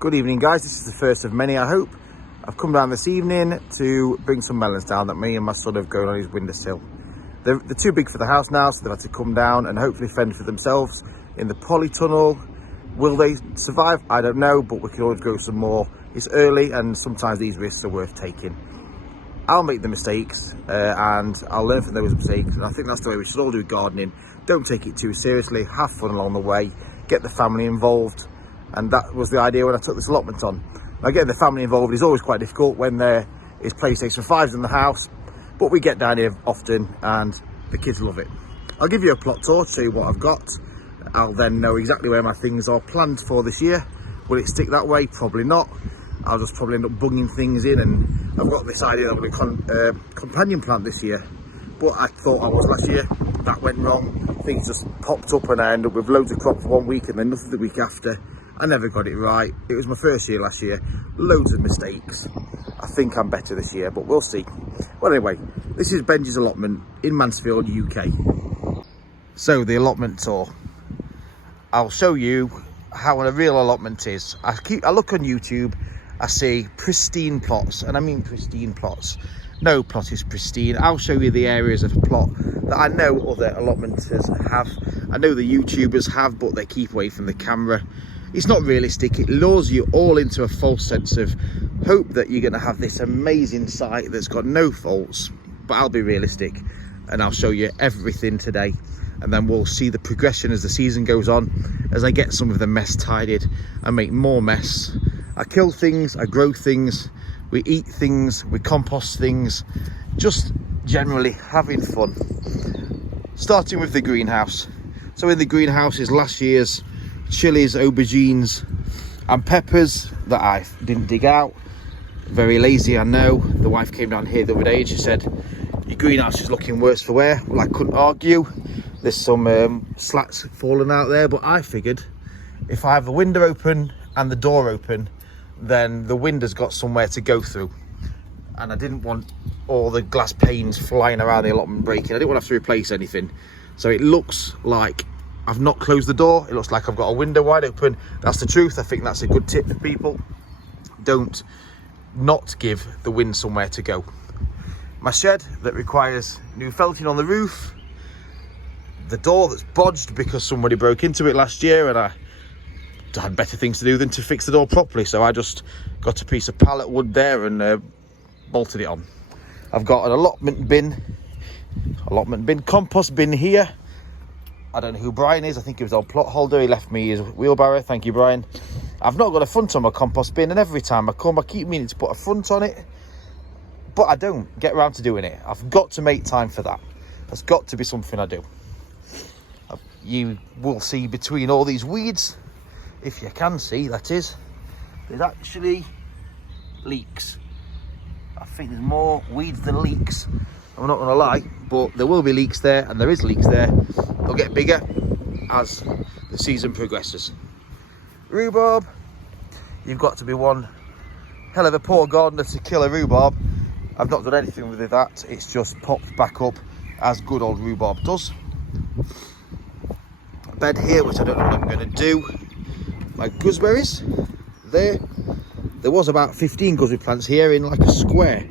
Good evening, guys. This is the first of many, I hope. I've come down this evening to bring some melons down that me and my son have grown on his windowsill. They're too big for the house now, so they've had to come down and hopefully fend for themselves in the polytunnel. Will they survive? I don't know, but we can always grow some more. It's early and sometimes these risks are worth taking. I'll make the mistakes and I'll learn from those mistakes, and I think that's the way we should all do gardening. Don't take it too seriously, have fun along the way, get the family involved. And that was the idea when I took this allotment on. Now, getting the family involved is always quite difficult when there is PlayStation 5s in the house, but we get down here often and the kids love it. I'll give you a plot tour to show you what I've got. I'll then know exactly where my things are planned for this year. Will it stick that way? Probably not. I'll just probably end up bunging things in, and I've got this idea that I'm going to companion plant this year, but I thought I was last year. That went wrong. Things just popped up and I ended up with loads of crop for 1 week and then nothing the week after. I never got it right. It was my first year last year. Loads of mistakes. I think I'm better this year, but we'll see. Well, anyway, this is Benji's allotment in Mansfield, UK. So the allotment tour. I'll show you how a real allotment is. I look on YouTube, I see pristine plots, and I mean pristine plots. No plot is pristine. I'll show you the areas of a plot that I know other allotmenters have. I know the YouTubers have, but they keep away from the camera. It's not realistic. It lures you all into a false sense of hope that you're going to have this amazing site that's got no faults. But I'll be realistic and I'll show you everything today, and then we'll see the progression as the season goes on, as I get some of the mess tidied and make more mess. I kill things, I grow things, we eat things, we compost things, just generally having fun. Starting with the greenhouse. So in the greenhouse is last year's chilies, aubergines and peppers that I didn't dig out. Very lazy, I know. The wife came down here the other day and she said, your greenhouse is looking worse for wear. Well, I couldn't argue. There's some slats falling out there, but I figured if I have the window open and the door open, then the wind has got somewhere to go through, and I didn't want all the glass panes flying around the allotment breaking. I didn't want to have to replace anything, so it looks like I've not closed the door. It looks like I've got a window wide open. That's the truth. I think that's a good tip for people. Don't not give the wind somewhere to go. My shed that requires new felting on the roof, the door that's bodged because somebody broke into it last year and I had better things to do than to fix the door properly, so I just got a piece of pallet wood there and bolted it on. I've got an allotment bin, compost bin here. I don't know who Brian is. I think he was our plot holder. He left me his wheelbarrow. Thank you, Brian. I've not got a front on my compost bin, and every time I come I keep meaning to put a front on it, but I don't get around to doing it. I've got to make time for that. That's got to be something I do. You will see between all these weeds, if you can see, that is, there's actually leeks. I think there's more weeds than leeks. I'm not gonna lie, but there will be leeks there, and there is leeks there. They'll get bigger as the season progresses. Rhubarb, you've got to be one hell of a poor gardener to kill a rhubarb. I've not done anything with that. It's just popped back up as good old rhubarb does. A bed here, which I don't know what I'm gonna do. My gooseberries, there was about 15 gooseberry plants here in like a square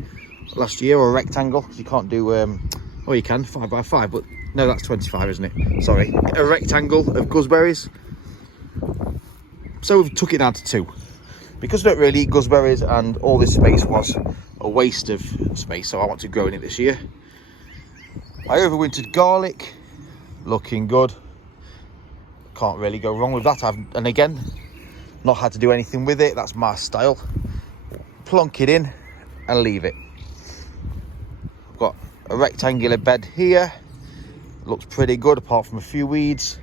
last year, or a rectangle, because you can't do oh you can 5 by 5, but no, that's 25, isn't it? Sorry, a rectangle of gooseberries. So we've took it down to 2 because I don't really eat gooseberries, and all this space was a waste of space, so I want to grow in it this year. I overwintered garlic, looking good. Can't really go wrong with that. And again, not had to do anything with it. That's my style. Plonk it in and leave it. I've got a rectangular bed here. Looks pretty good apart from a few weeds.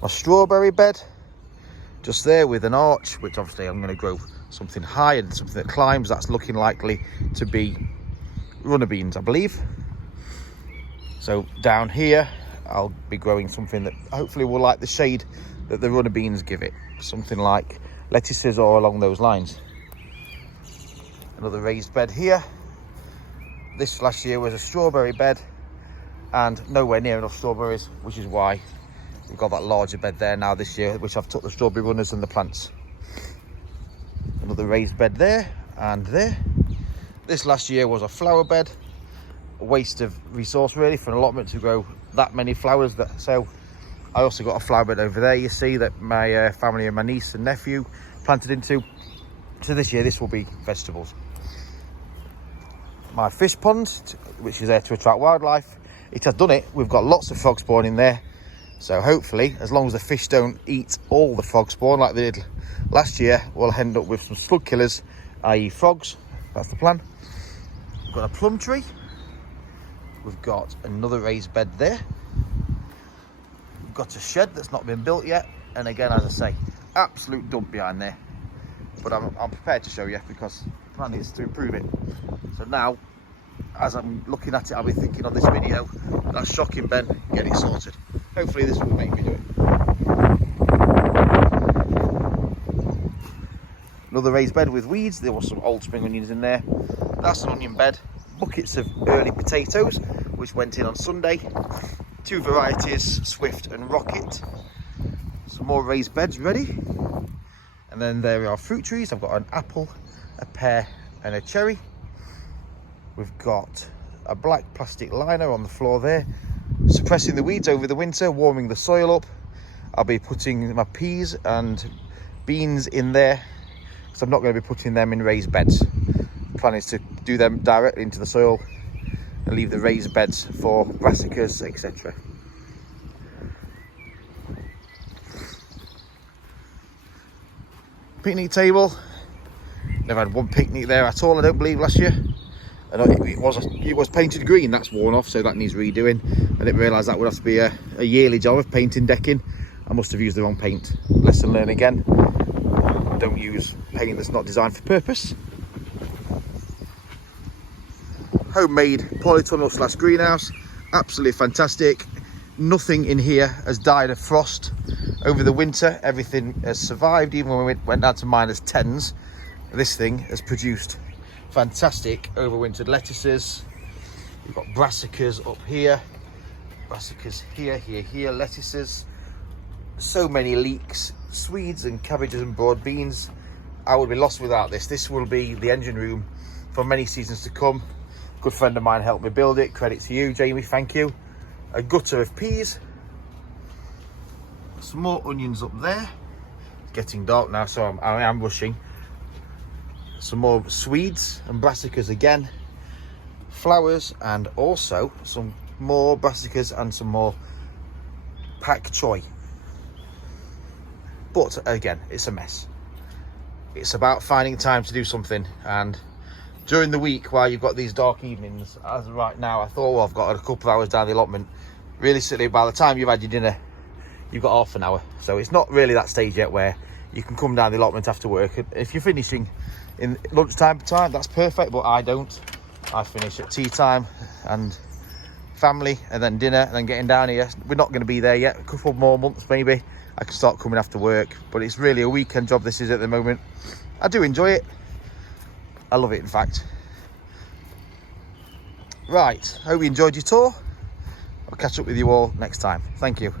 My strawberry bed just there with an arch, which obviously I'm going to grow something high and something that climbs. That's looking likely to be runner beans, I believe. So down here I'll be growing something that hopefully will like the shade that the runner beans give it. Something like lettuces or along those lines. Another raised bed here. This last year was a strawberry bed and nowhere near enough strawberries, which is why we've got that larger bed there now this year, which I've took the strawberry runners and the plants. another raised bed there and there. This last year was a flower bed, a waste of resource really for an allotment to grow that many flowers. So I also got a flower bed over there, you see, that my family and my niece and nephew planted into. So this year this will be vegetables. My fish pond, which is there to attract wildlife, it has done it. We've got lots of frog spawn in there, so hopefully, as long as the fish don't eat all the frog spawn like they did last year, we'll end up with some slug killers, i.e. frogs. That's the plan. We've got a plum tree. We've got another raised bed there. We've got a shed that's not been built yet, and again, as I say, absolute dump behind there. But I'm prepared to show you because the plan is to improve it. So now, as I'm looking at it, I'll be thinking on this video, that's shocking, Ben, get it sorted. Hopefully this will make me do it. Another raised bed with weeds. There was some old spring onions in there. That's an onion bed. Buckets of early potatoes, which went in on Sunday. 2 varieties, Swift and Rocket. Some more raised beds ready. And then there are fruit trees. I've got an apple, a pear and a cherry. We've got a black plastic liner on the floor there, suppressing the weeds over the winter, warming the soil up. I'll be putting my peas and beans in there, because I'm not going to be putting them in raised beds. The plan is to do them directly into the soil and leave the raised beds for brassicas, etc. Picnic table. Never had one picnic there at all, I don't believe, last year. And it was painted green. That's worn off, so that needs redoing. I didn't realise that would have to be a yearly job of painting decking. I must have used the wrong paint. Lesson learned again. Don't use paint that's not designed for purpose. Homemade polytunnel / greenhouse. Absolutely fantastic. Nothing in here has died of frost over the winter. Everything has survived, even when we went down to -10s. This thing has produced fantastic overwintered lettuces. We've got brassicas up here, brassicas here, lettuces. So many leeks, Swedes and cabbages and broad beans. I would be lost without this. This will be the engine room for many seasons to come. A good friend of mine helped me build it. Credit to you, Jamie, thank you. A gutter of peas. Some more onions up there. It's getting dark now, so I am rushing. Some more Swedes and brassicas again, flowers, and also some more brassicas and some more pak choi. But again, it's a mess. It's about finding time to do something, and during the week while you've got these dark evenings, as of right now, I thought, well, I've got a couple of hours down the allotment. Realistically, by the time you've had your dinner, you've got half an hour. So it's not really that stage yet where you can come down the allotment after work. If you're finishing in lunchtime time, that's perfect, but I don't. I finish at tea time and family, and then dinner, and then getting down here. We're not going to be there yet. A couple more months maybe I can start coming after work, but it's really a weekend job this is at the moment. I do enjoy it. I love it, in fact. Right, hope you enjoyed your tour. I'll catch up with you all next time. Thank you.